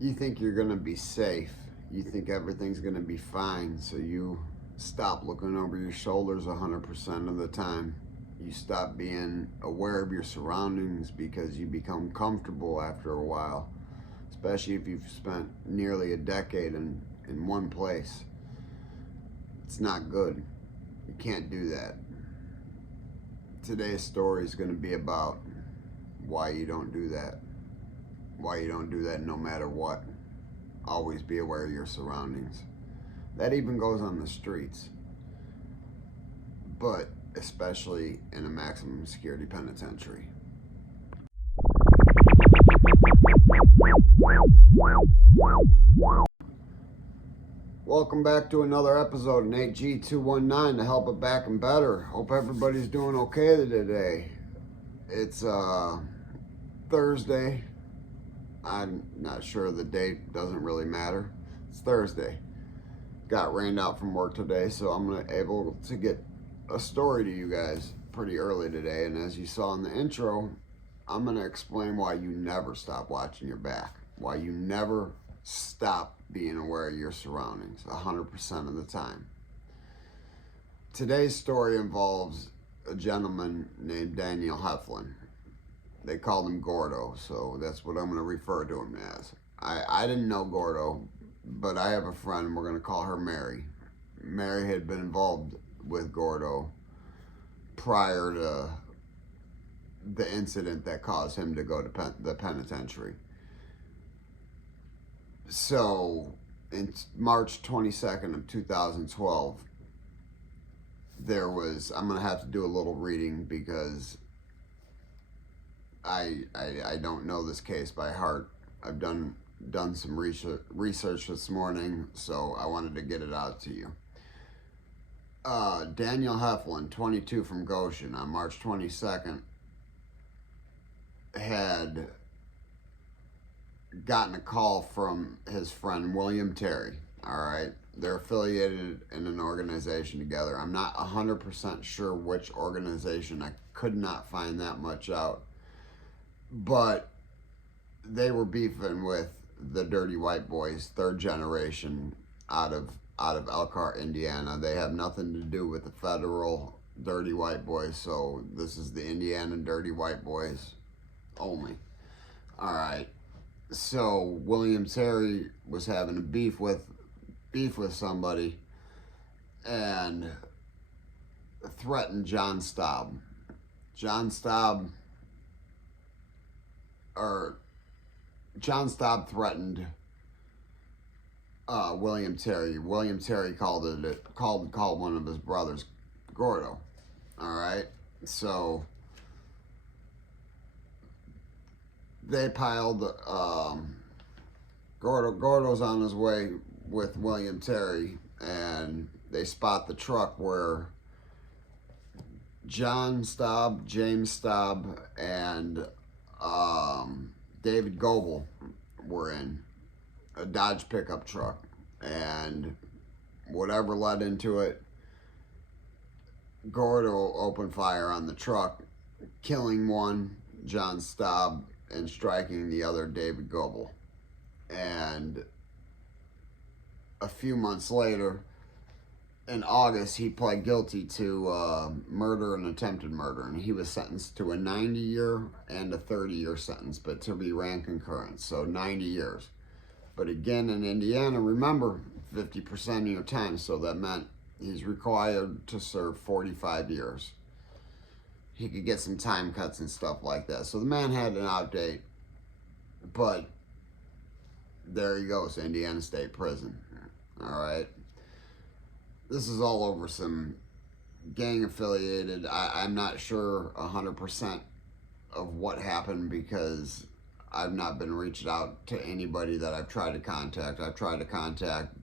You think you're going to be safe. You think everything's going to be fine. So you stop looking over your shoulders 100% of the time. You stop being aware of your surroundings because you become comfortable after a while, especially if you've spent nearly a decade in one place. It's not good. You can't do that. Today's story is going to be about why you don't do that. Why you don't do that no matter what. Always be aware of your surroundings. That even goes on the streets, but especially in a maximum security penitentiary. Welcome back to another episode in 8G219 to help it back and better. Hope everybody's doing okay today. It's Thursday. I'm not sure the date, doesn't really matter. It's Thursday. Got rained out from work today, so I'm able to get a story to you guys pretty early today. And as you saw in the intro, I'm going to explain why you never stop watching your back. Why you never stop being aware of your surroundings 100% of the time. Today's story involves a gentleman named Daniel Heflin. They called him Gordo, so that's what I'm going to refer to him as. I didn't know Gordo, but I have a friend, we're going to call her Mary. Mary had been involved with Gordo prior to the incident that caused him to go to the penitentiary. So, in March 22nd of 2012, I'm going to have to do a little reading because I don't know this case by heart. I've done some research this morning, so I wanted to get it out to you. Daniel Heflin, 22, from Goshen, on March 22nd, had gotten a call from his friend William Terry. All right, they're affiliated in an organization together. I'm not 100% sure which organization. I could not find that much out. But they were beefing with the Dirty White Boys, third generation, out of Elkhart, Indiana. They have nothing to do with the federal Dirty White Boys, so this is the Indiana Dirty White Boys only. All right. So William Terry was having a beef with somebody and threatened John Staub. John Staub threatened William Terry. William Terry called one of his brothers Gordo. All right, so they piled. Gordo's on his way with William Terry, and they spot the truck where John Staub, James Staub, and David Goebel were in a Dodge pickup truck, and whatever led into it, Gordo opened fire on the truck, killing one, John Staub, and striking the other, David Goebel. And a few months later, in August, he pled guilty to murder and attempted murder, and he was sentenced to a 90-year and a 30-year sentence, but to be ran concurrent, so 90 years. But again, in Indiana, remember, 50% of your time, so that meant he's required to serve 45 years. He could get some time cuts and stuff like that. So the man had an out date, but there he goes, Indiana State Prison. All right. This is all over some gang affiliated. I'm not sure 100% of what happened because I've not been reached out to anybody that I've tried to contact. I've tried to contact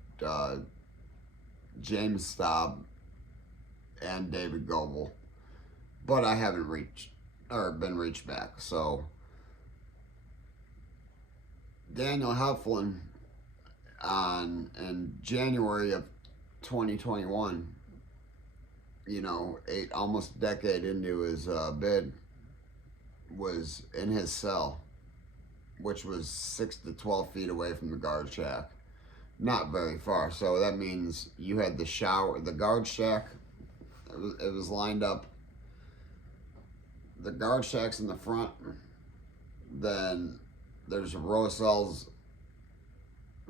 James Staub and David Goebel, but I haven't been reached back. So Daniel Heflin in January of 2021, almost a decade into his bid, was in his cell which was 6 to 12 feet away from the guard shack. Not very far. So that means you had the shower, the guard shack. It was lined up. The guard shack's in the front. Then there's a row of cells,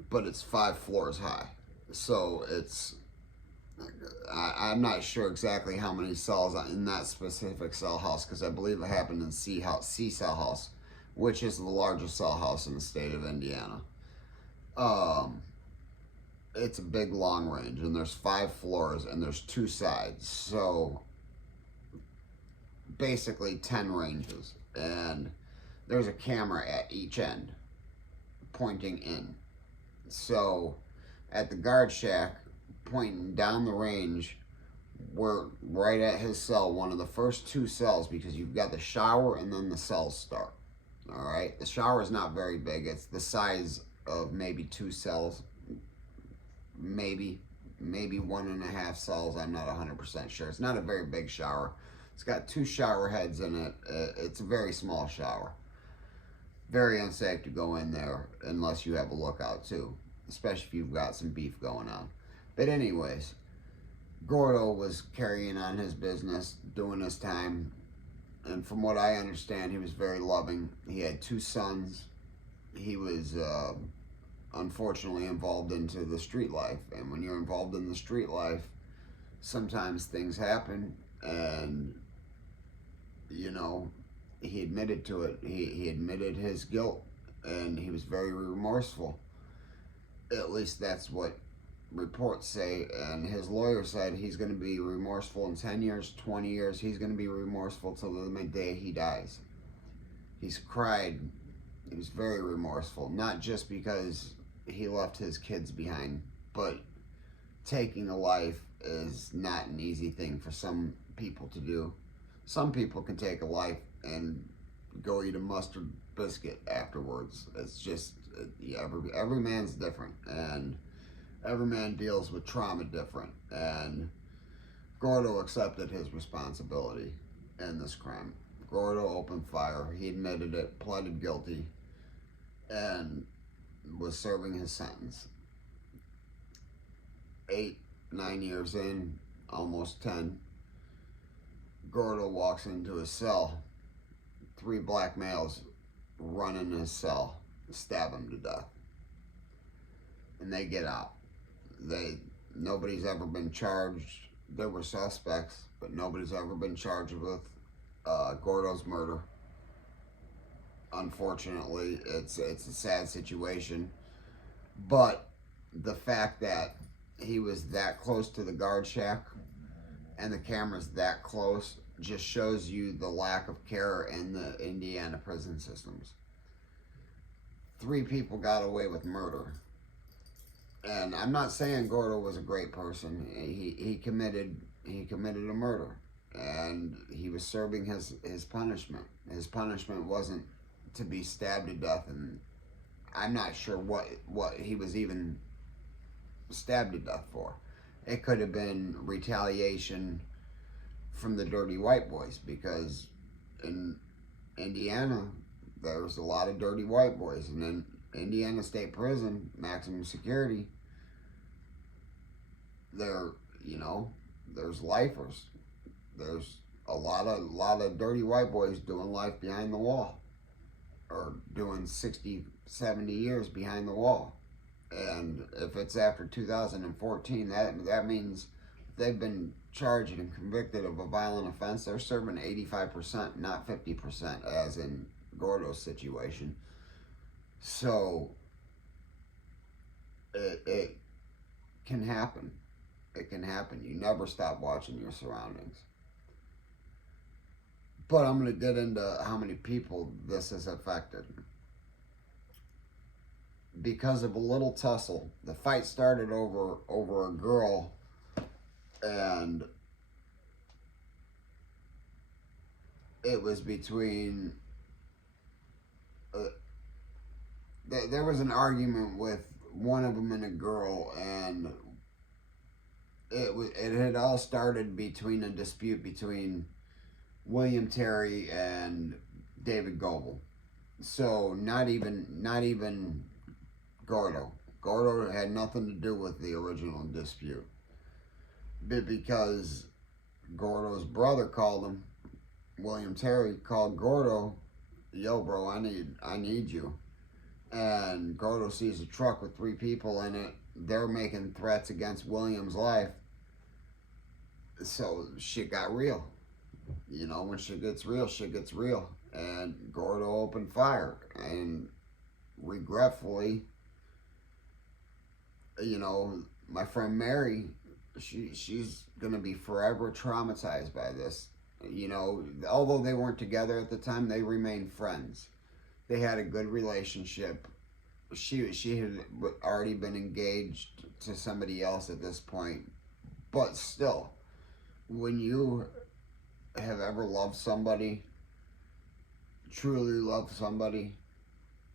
but it's 5 floors high. So I'm not sure exactly how many cells in that specific cell house, because I believe it happened in C Cell House, which is the largest cell house in the state of Indiana. It's a big long range, and there's 5 floors, and there's 2 sides. So basically 10 ranges, and there's a camera at each end pointing in. So at the guard shack, pointing down the range, we're right at his cell, one of the first 2 cells, because you've got the shower and then the cells start. All right, the shower is not very big. It's the size of maybe 2 cells, maybe 1.5 cells. I'm not 100% sure. It's not a very big shower. It's got 2 shower heads in it. It's a very small shower. Very unsafe to go in there unless you have a lookout too, especially if you've got some beef going on. But anyways, Gordo was carrying on his business, doing his time, and from what I understand, he was very loving. He had 2 sons. He was unfortunately involved into the street life, and when you're involved in the street life, sometimes things happen, and you know, he admitted to it. He admitted his guilt, and he was very remorseful. At least that's what reports say, and his lawyer said he's going to be remorseful in 10 years, 20 years. He's going to be remorseful till the day he dies. He's cried. He was very remorseful, not just because he left his kids behind, but taking a life is not an easy thing for some people to do. Some people can take a life and go eat a mustard biscuit afterwards. It's just, every man's different, and every man deals with trauma different, and Gordo accepted his responsibility in this crime. Gordo opened fire. He admitted it, pleaded guilty, and was serving his sentence. 8, 9 years in, almost 10, Gordo walks into his cell. 3 black males run in his cell, stab him to death, and they get out. Nobody's ever been charged. There were suspects, but nobody's ever been charged with Gordo's murder. Unfortunately, it's a sad situation, but the fact that he was that close to the guard shack and the camera's that close just shows you the lack of care in the Indiana prison systems. 3 people got away with murder. And I'm not saying Gordo was a great person. He committed a murder, and he was serving his punishment. His punishment wasn't to be stabbed to death, and I'm not sure what he was even stabbed to death for. It could have been retaliation from the dirty white boys, because in Indiana there's a lot of dirty white boys, and in Indiana State Prison, maximum security, there's lifers. There's a lot of dirty white boys doing life behind the wall, or doing 60, 70 years behind the wall. And if it's after 2014, that means they've been charged and convicted of a violent offense. They're serving 85%, not 50%, as in Gordo's situation. So it can happen. It can happen. You never stop watching your surroundings. But I'm going to get into how many people this has affected. Because of a little tussle, the fight started over a girl, and it was between there was an argument with one of them and a girl, and it had all started between a dispute between William Terry and David Goebel. So not even Gordo. Gordo had nothing to do with the original dispute. But because Gordo's brother called him, William Terry called Gordo, yo bro, I need you. And Gordo sees a truck with three people in it. They're making threats against William's life. So shit got real. You know, when shit gets real, shit gets real. And Gordo opened fire. And regretfully, you know, my friend Mary, she's gonna be forever traumatized by this. You know, although they weren't together at the time, they remained friends. They had a good relationship. She had already been engaged to somebody else at this point, but still, when you have ever loved somebody, truly loved somebody,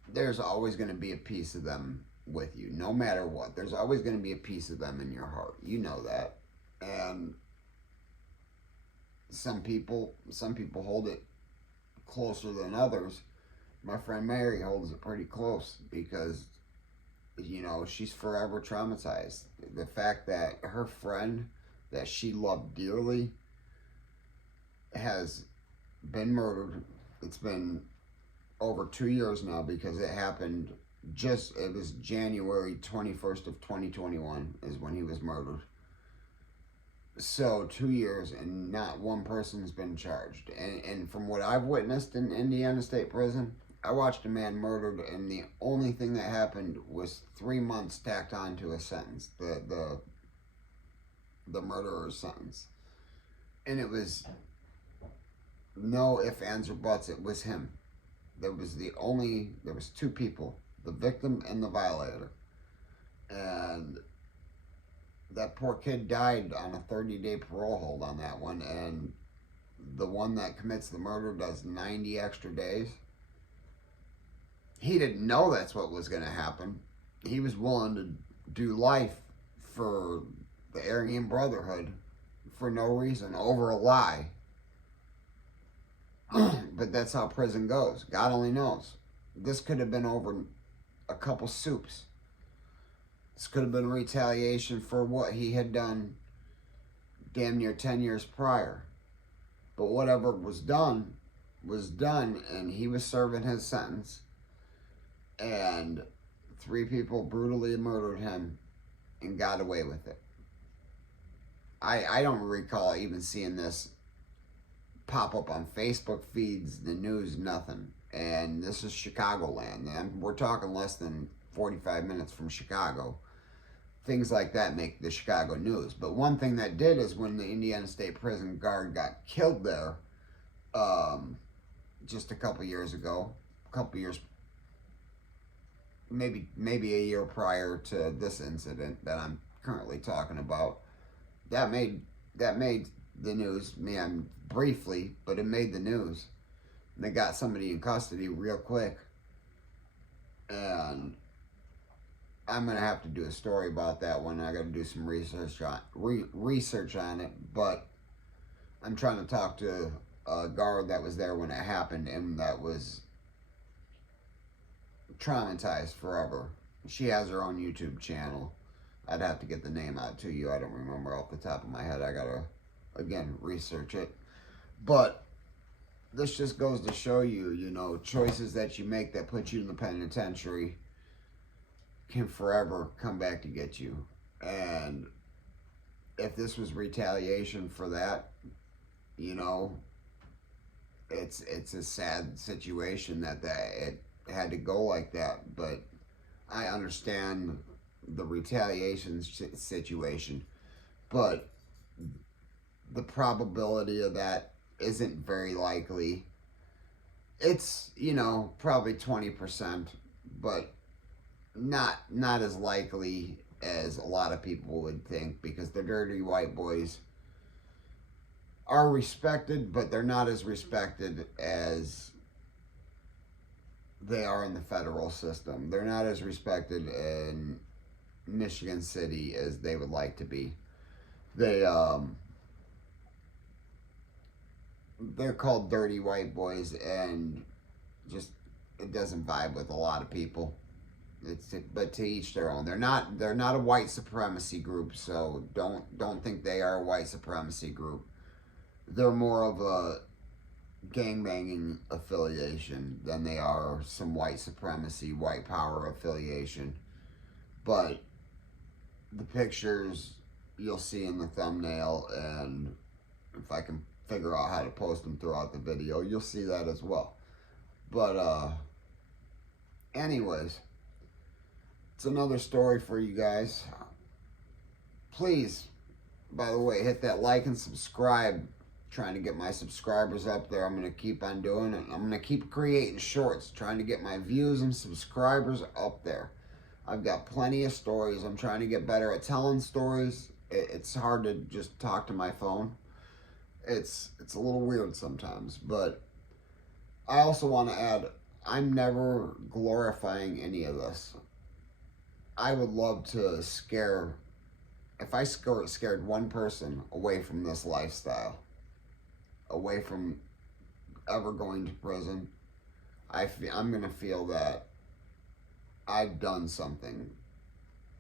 there's always going to be a piece of them with you, no matter what. There's always going to be a piece of them in your heart. You know that. And some people hold it closer than others. My friend Mary holds it pretty close because, you know, she's forever traumatized. The fact that her friend that she loved dearly has been murdered. It's been over 2 years now because it happened it was January 21st of 2021 is when he was murdered. So 2 years and not one person's been charged. And from what I've witnessed in Indiana State Prison, I watched a man murdered, and the only thing that happened was 3 months tacked on to a sentence, the murderer's sentence, and it was no ifs, ands, or buts. It was him. There was two people, the victim and the violator, and that poor kid died on a 30-day parole hold on that one, and the one that commits the murder does 90 extra days. He didn't know that's what was going to happen. He was willing to do life for the Aryan Brotherhood for no reason, over a lie. But that's how prison goes. God only knows. This could have been over a couple soups. This could have been retaliation for what he had done damn near 10 years prior. But whatever was done, and he was serving his sentence. And 3 people brutally murdered him and got away with it. I don't recall even seeing this pop up on Facebook feeds, the news, nothing. And this is Chicagoland. And we're talking less than 45 minutes from Chicago. Things like that make the Chicago news. But one thing that did is when the Indiana State Prison guard got killed there just a couple years ago, maybe a year prior to this incident that I'm currently talking about, that made the news, man, briefly, but it made the news. They got somebody in custody real quick, and I'm gonna have to do a story about that one. I got to do some research on it, but I'm trying to talk to a guard that was there when it happened and that was traumatized forever. She has her own YouTube channel. I'd have to get the name out to you. I don't remember off the top of my head. I gotta, again, research it. But this just goes to show you, you know, choices that you make that put you in the penitentiary can forever come back to get you. And if this was retaliation for that, you know, it's a sad situation that it had to go like that. But I understand the retaliation situation, but the probability of that isn't very likely. It's, you know, probably 20%, but not as likely as a lot of people would think, because the dirty white boys are respected, but they're not as respected as they are in the federal system. They're not as respected in Michigan City as they would like to be. They're called dirty white boys, and just it doesn't vibe with a lot of people. But to each their own. They're not a white supremacy group, so don't think they are a white supremacy group. They're more of a gangbanging affiliation than they are some white supremacy, white power affiliation. But the pictures you'll see in the thumbnail, and if I can figure out how to post them throughout the video, you'll see that as well. But anyways, it's another story for you guys. Please, by the way, hit that like and subscribe. Trying to get my subscribers up there. I'm going to keep on doing it. I'm going to keep creating shorts, trying to get my views and subscribers up there. I've got plenty of stories. I'm trying to get better at telling stories. It's hard to just talk to my phone. It's a little weird sometimes, but I also want to add, I'm never glorifying any of this. I would love to scare, if I scared one person away from this lifestyle, away from ever going to prison, I'm going to feel that I've done something,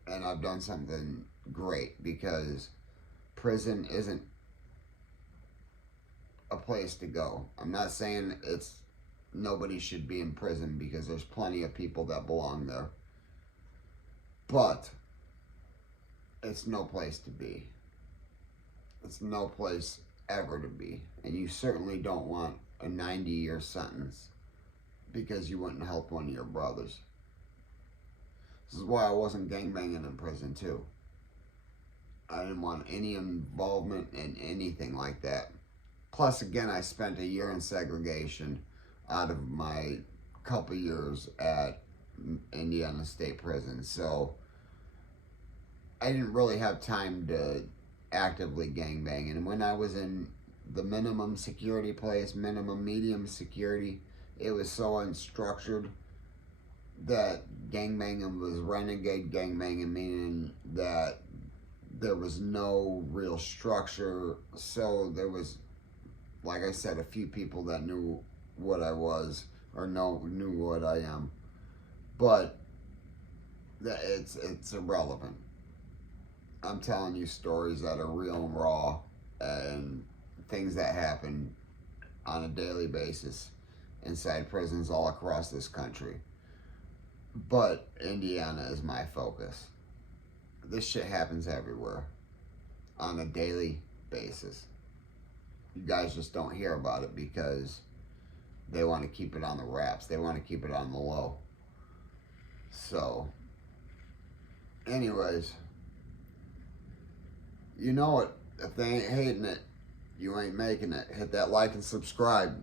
and I've done something great, because prison isn't a place to go. I'm not saying nobody should be in prison, because there's plenty of people that belong there. But it's no place to be. It's no place ever to be. And you certainly don't want a 90-year sentence because you wouldn't help one of your brothers. This is why I wasn't gangbanging in prison too. I didn't want any involvement in anything like that. Plus, again, I spent a year in segregation out of my couple years at Indiana State Prison. So I didn't really have time to actively gangbang. And when I was in the minimum security place, minimum medium security, it was so unstructured that gangbanging was renegade gangbanging, meaning that there was no real structure. So there was, like I said, a few people that knew what I was, or knew what I am, but it's irrelevant. I'm telling you stories that are real and raw, and things that happen on a daily basis inside prisons all across this country. But Indiana is my focus. This shit happens everywhere on a daily basis. You guys just don't hear about it because they want to keep it on the wraps. They want to keep it on the low. So, anyways, you know it. If they ain't hating it, you ain't making it. Hit that like and subscribe.